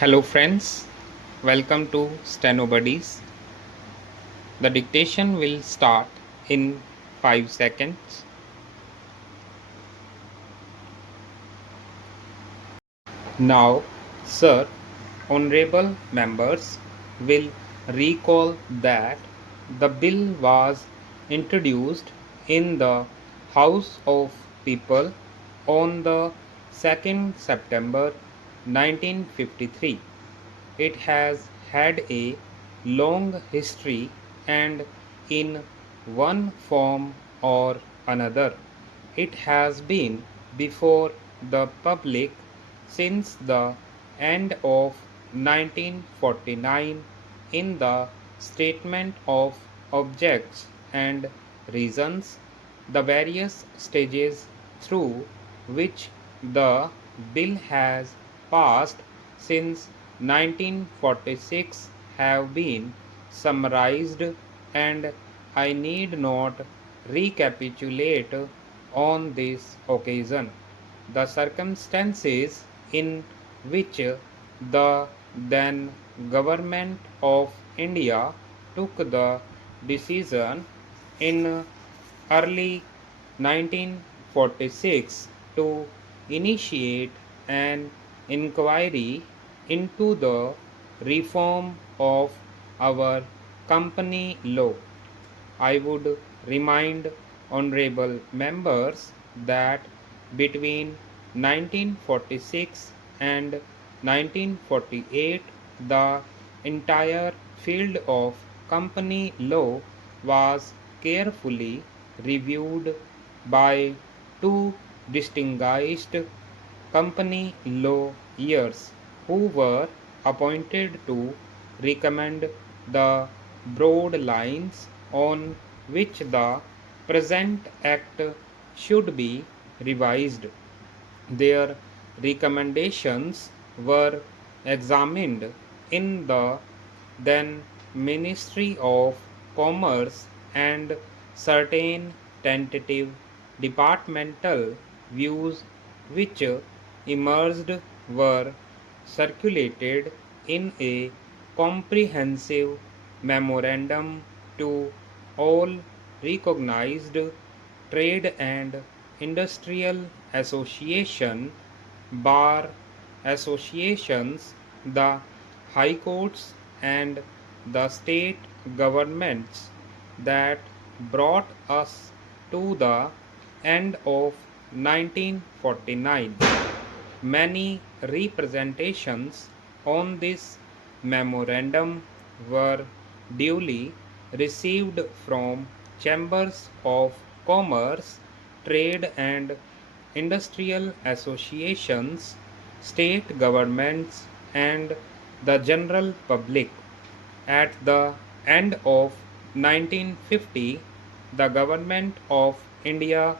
Hello, friends. Welcome to Steno Buddies. The dictation will start in 5 seconds. Now, sir, honorable members will recall that the bill was introduced in the House of People on the 2nd September 1953. It has had a long history and in one form or another it has been before the public since the end of 1949 in the Statement of Objects and Reasons, the various stages through which the bill has passed since 1946 have been summarized, and I need not recapitulate on this occasion the circumstances in which the then government of India took the decision in early 1946 to initiate an inquiry into the reform of our company law. I would remind honorable members that between 1946 and 1948 the entire field of company law was carefully reviewed by two distinguished company lawyers who were appointed to recommend the broad lines on which the present act should be revised. Their recommendations were examined in the then Ministry of Commerce, and certain tentative departmental views which emerged were circulated in a comprehensive memorandum to all recognized trade and industrial association, bar associations, the high courts, and the state governments that brought us to the end of 1949. Many representations on this memorandum were duly received from chambers of commerce, trade and industrial associations, state governments, and the general public. At the end of 1950, the Government of India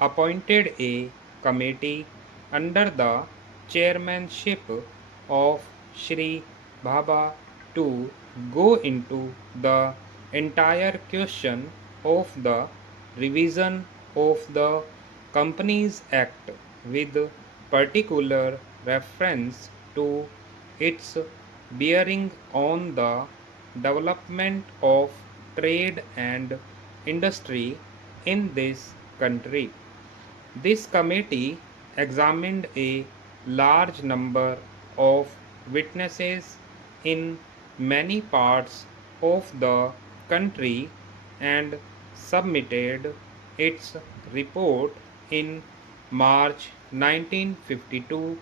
appointed a committee under the chairmanship of Shri Bhabha to go into the entire question of the revision of the Companies Act with particular reference to its bearing on the development of trade and industry in this country. This committee examined a large number of witnesses in many parts of the country and submitted its report in March 1952.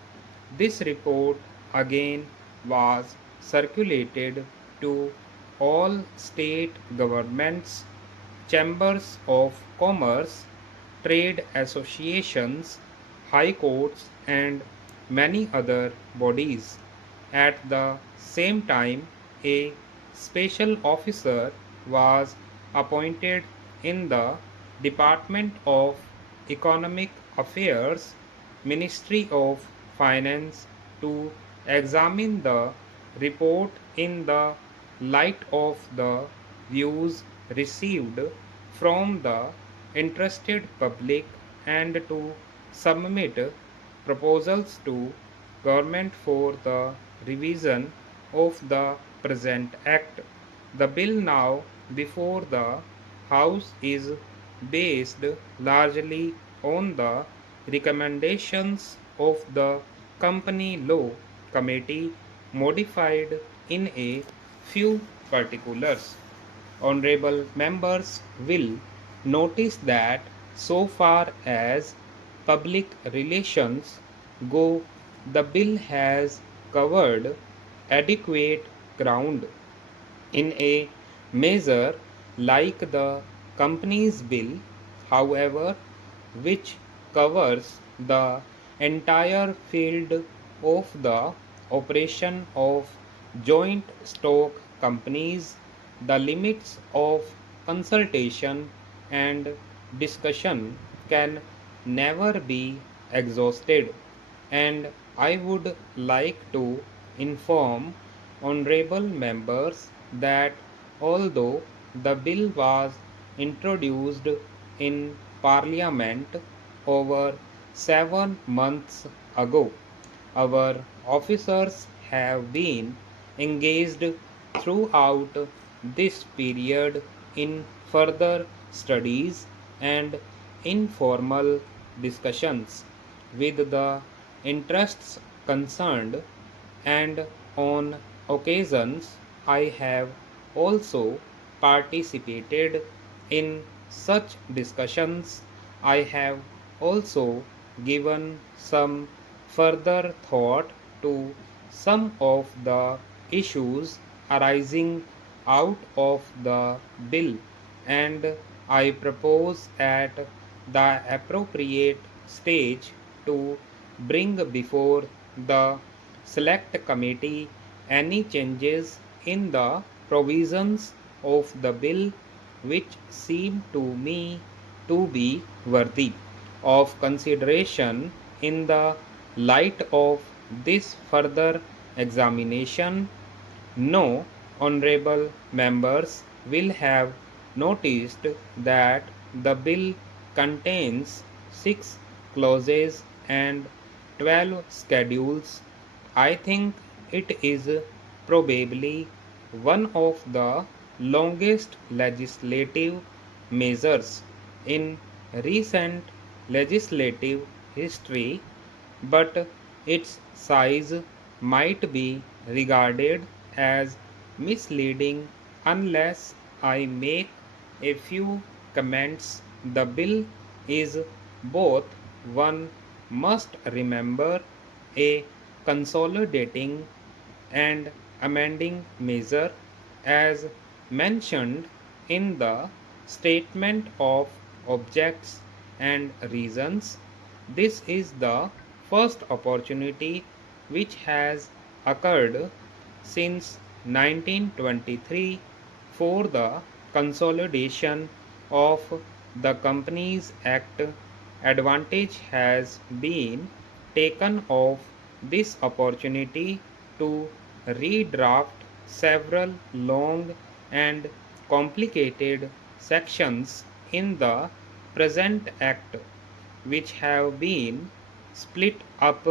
This report again was circulated to all state governments, chambers of commerce, trade associations, high courts, and many other bodies. At the same time, a special officer was appointed in the Department of Economic Affairs, Ministry of Finance, to examine the report in the light of the views received from the interested public and to submit proposals to government for the revision of the present Act. The bill now before the House is based largely on the recommendations of the Company Law Committee, modified in a few particulars. Honorable members will notice that so far as public relations go, the bill has covered adequate ground. In a measure like the Companies Bill, however, which covers the entire field of the operation of joint stock companies, the limits of consultation and discussion can never be exhausted, and I would like to inform honorable members that although the bill was introduced in Parliament over 7 months ago, our officers have been engaged throughout this period in further studies and informal discussions with the interests concerned, and on occasions I have also participated in such discussions. I have also given some further thought to some of the issues arising out of the bill, and I propose at the appropriate stage to bring before the Select Committee any changes in the provisions of the bill which seem to me to be worthy of consideration. In the light of this further examination, no honorable members will have noticed that the bill contains 6 clauses and 12 schedules. I think it is probably one of the longest legislative measures in recent legislative history, but its size might be regarded as misleading unless I make a few comments. The bill is both, one must remember, a consolidating and amending measure as mentioned in the statement of objects and reasons. This is the first opportunity which has occurred since 1923 for the consolidation of the Companies Act. Advantage has been taken of this opportunity to redraft several long and complicated sections in the present Act, which have been split up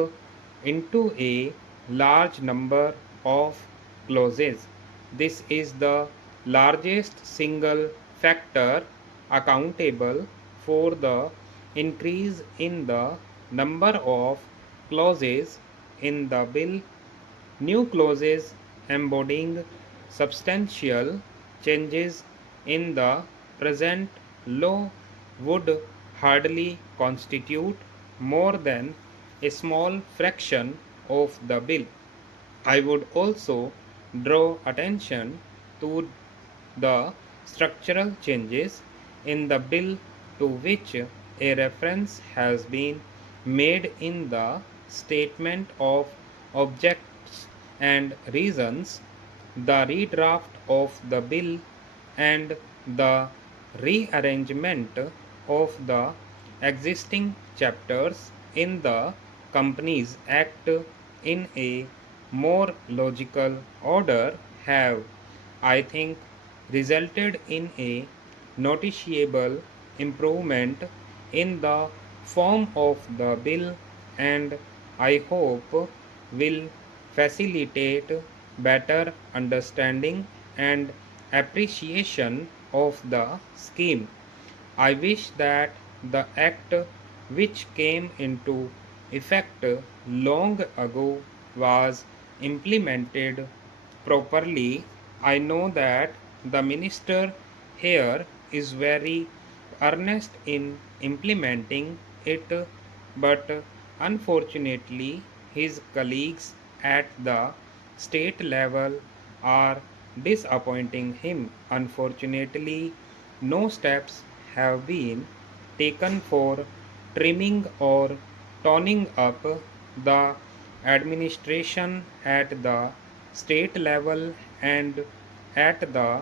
into a large number of clauses. This is the largest single factor accountable for the increase in the number of clauses in the bill. New clauses embodying substantial changes in the present law would hardly constitute more than a small fraction of the bill. I would also draw attention to the structural changes in the bill to which a reference has been made in the statement of objects and reasons. The redraft of the bill and the rearrangement of the existing chapters in the Companies Act in a more logical order have, I think, resulted in a noticeable improvement in the form of the bill, and I hope will facilitate better understanding and appreciation of the scheme. I wish that the act which came into effect long ago was implemented properly. I know that the minister here is very earnest in implementing it, but unfortunately, his colleagues at the state level are disappointing him. Unfortunately, no steps have been taken for trimming or toning up the administration at the state level and at the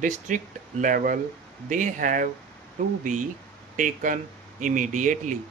district level. They have to be taken immediately.